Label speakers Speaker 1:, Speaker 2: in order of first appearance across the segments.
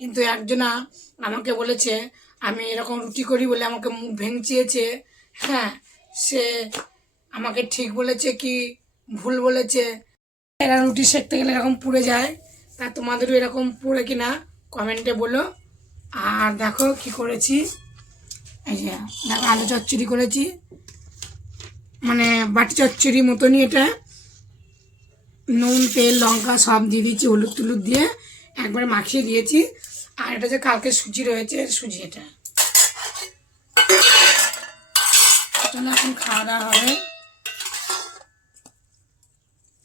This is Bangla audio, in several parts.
Speaker 1: কিন্তু একজনা আমাকে বলেছে, আমি এরকম রুটি করি বলে আমাকে মুখ ভেঙচিয়েছে। হ্যাঁ সে আমাকে ঠিক বলেছে কি ভুল বলেছে। এরা রুটি সেঁকতে গেলে এরকম পুড়ে যায়, তা তোমাদেরও এরকম পুড়ে কিনা কমেন্টে বলো। আর দেখো কি করেছি। এই যে, দেখো আলু চচ্চড়ি করেছি। মানে বাটি চচ্চড়ি মতনই এটা। নুন, তেল, লঙ্কা সব দিয়ে দিয়েছি, হলুদ টুলুদ দিয়ে। একবারে মাখিয়ে দিয়েছি। আর এটা যে কালকে সুজি রয়েছে, সুজি এটা। চলো এখন খাওয়া দাওয়া হবে।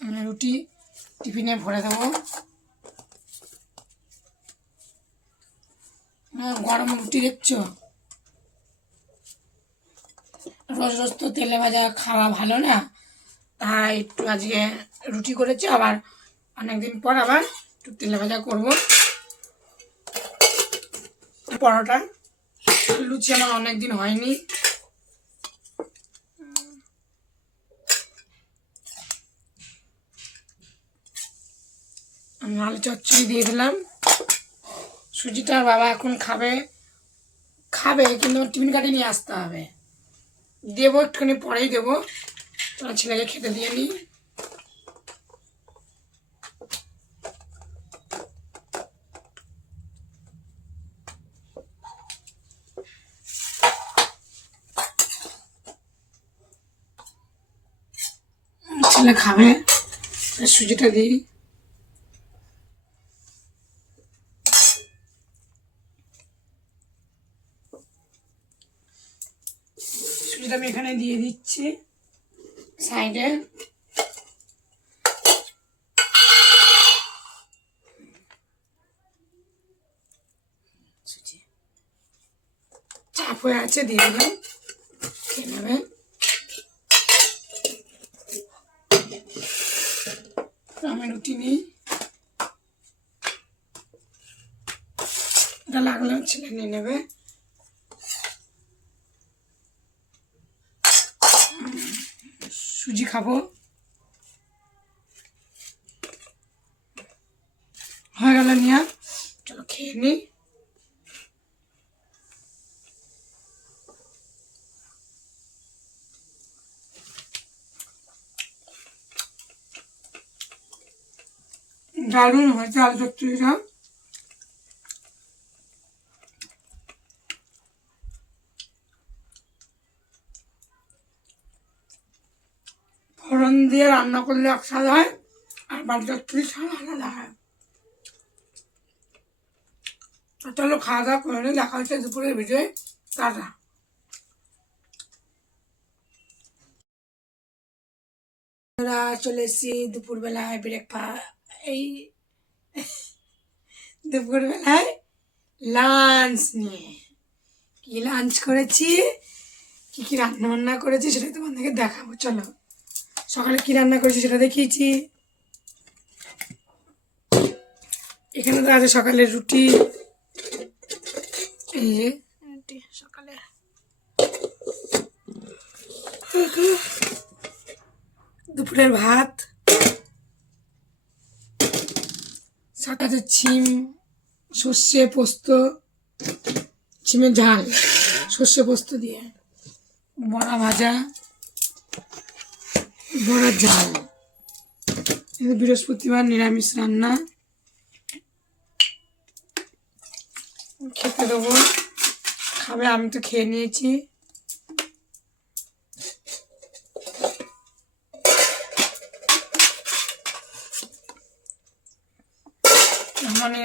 Speaker 1: আমি রুটি টিফিনে ভরে দেবো। গরম রুটি দেখছ? রোজ রোজ তো তেলে ভাজা খাওয়া ভালো না। তাই একটু আজকে রুটি করেছি, আবার অনেকদিন পর আবার একটু তেলে ভাজা করব। পরোটা। লুচি আমার অনেকদিন হয়নি। আমি আলু চচ্চড়ি দিয়ে দিলাম। সুজিটা বাবা এখন খাবে। খাবে, কিন্তু টিফিন কাটে নিয়ে আসতে হবে। দেবো একটুখানি, পরেই দেবো। তোমার ছেলেকে খেতে দিয়ে নিই। ছেলে খাবে। সুজিটা দিই। সুজিটা আমি এখানে দিয়ে দিচ্ছি। সাইডে। চাপ হয়ে আছে, দিয়ে দিলাম। খেয়ে নেবে। আমি রুটি নিই। এটা লাগলে ছেলে নিয়ে নেবে। সুজি খাব। হয়ে গেল নিয়ে। চলো খেয়ে নি। দারুণ হয়েছে, আলু চচ্চড়িটা। ফোড়ন দিয়ে রান্না করলে এক হয়, আর বাড়ি চচ্চড়ি স্বাদ আলাদা হয়। চলো খাওয়া দাওয়া করে নিই, দেখা হচ্ছে দুপুরের ভিডিও টাটা। চলে এসেছি দুপুরবেলায় ব্রেকফাস্ট এই দুপুরবেলায় লাঞ্চ নিয়ে। কি লাঞ্চ করেছি? কি কি রান্না বান্না করেছি সেটা তোমাদেরকে দেখাবো চলো। সকালে কি রান্না করেছি সেটা দেখিয়েছি। এখানে তো আছে সকালে রুটি। এই যে। রুটি সকালে। দুপুরের ভাত। সাথে ছিম, সর্ষে পোস্ত, ছিমের ঝাল, সর্ষে পোস্ত দিয়ে। বড়া ভাজা, বড়ার ঝাল। বৃহস্পতিবার নিরামিষ রান্না। খেতে দেবো। খাবে, আমি তো খেয়ে নিয়েছি।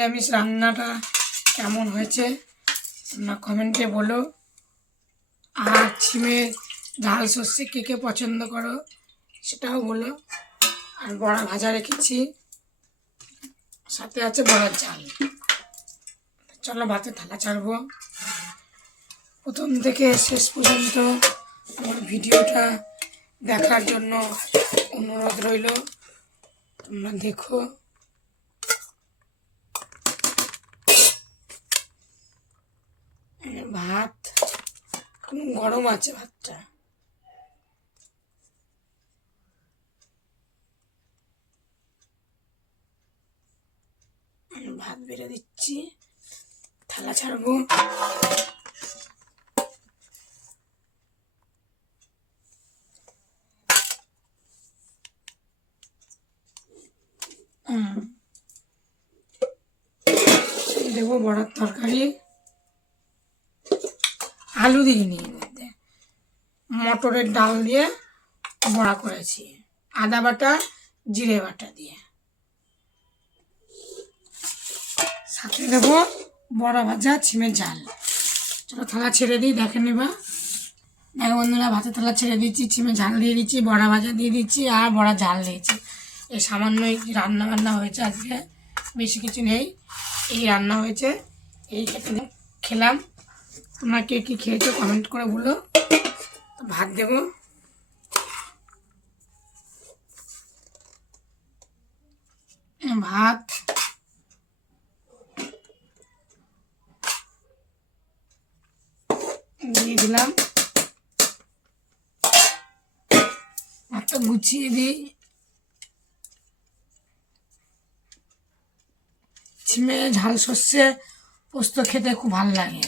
Speaker 1: নিরামিষ রান্নাটা কেমন হয়েছে তোমরা কমেন্টে বলো। আর ছিমের ডাল সর্ষে কে কে পছন্দ করো সেটাও বলো। আর বড়া ভাজা রেখেছি। সাথে আছে বড়ার চাল। চলো ভাতে থালা ছাড়বো। প্রথম থেকে শেষ পর্যন্ত আমার ভিডিওটা দেখার জন্য অনুরোধ রইল। তোমরা দেখো এখানে ভাত। গরম আছে ভাতটা। ভাত বেড়ে দিচ্ছি। থালা ছাড়বো। দেবো বড়ার তরকারি। আলু দিইনি মধ্যে মটরের ডাল দিয়ে বড়া করেছি। আদা বাটা, জিরে বাটা দিয়ে। সাথে দেবো বড়া ভাজা ছিমের ঝাল। চলো থালা ছেড়ে দিই, দেখে নেবা। দেখো বন্ধুরা, ভাতের থালা ছেড়ে দিচ্ছি ছিমে ঝাল দিয়ে দিচ্ছি, বড়া ভাজা দিয়ে দিচ্ছি, আর বড়া ঝাল দিয়েছি। এই সামান্যই রান্না বান্না হয়েছে আজকে। বেশি কিছু নেই, এই রান্না হয়েছে। এই খেলাম। তোমরা কে কী খেয়েছো? কমেন্ট করে বলো। ভাত দেবো। ভাত। দিয়ে দিলাম। ভাতটা গুছিয়ে দিই। ছিমে ঝাল সর্ষে পোস্ত খেতে খুব ভালো লাগে।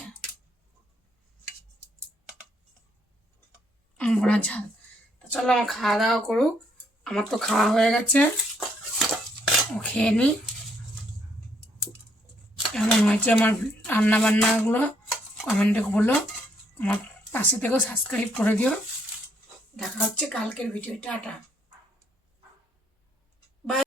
Speaker 1: বড়া ঝাল। তো চলো আমার খাওয়া দাওয়া করুক। আমার তো খাওয়া হয়ে গেছে। ও খেয়ে নিই কেমন হয়েছে আমার রান্না বান্নাগুলো কমেন্টে বলো। আমার পাশে থেকেও সাবস্ক্রাইব করে দিও। দেখা হচ্ছে কালকের ভিডিও টাটা। বাই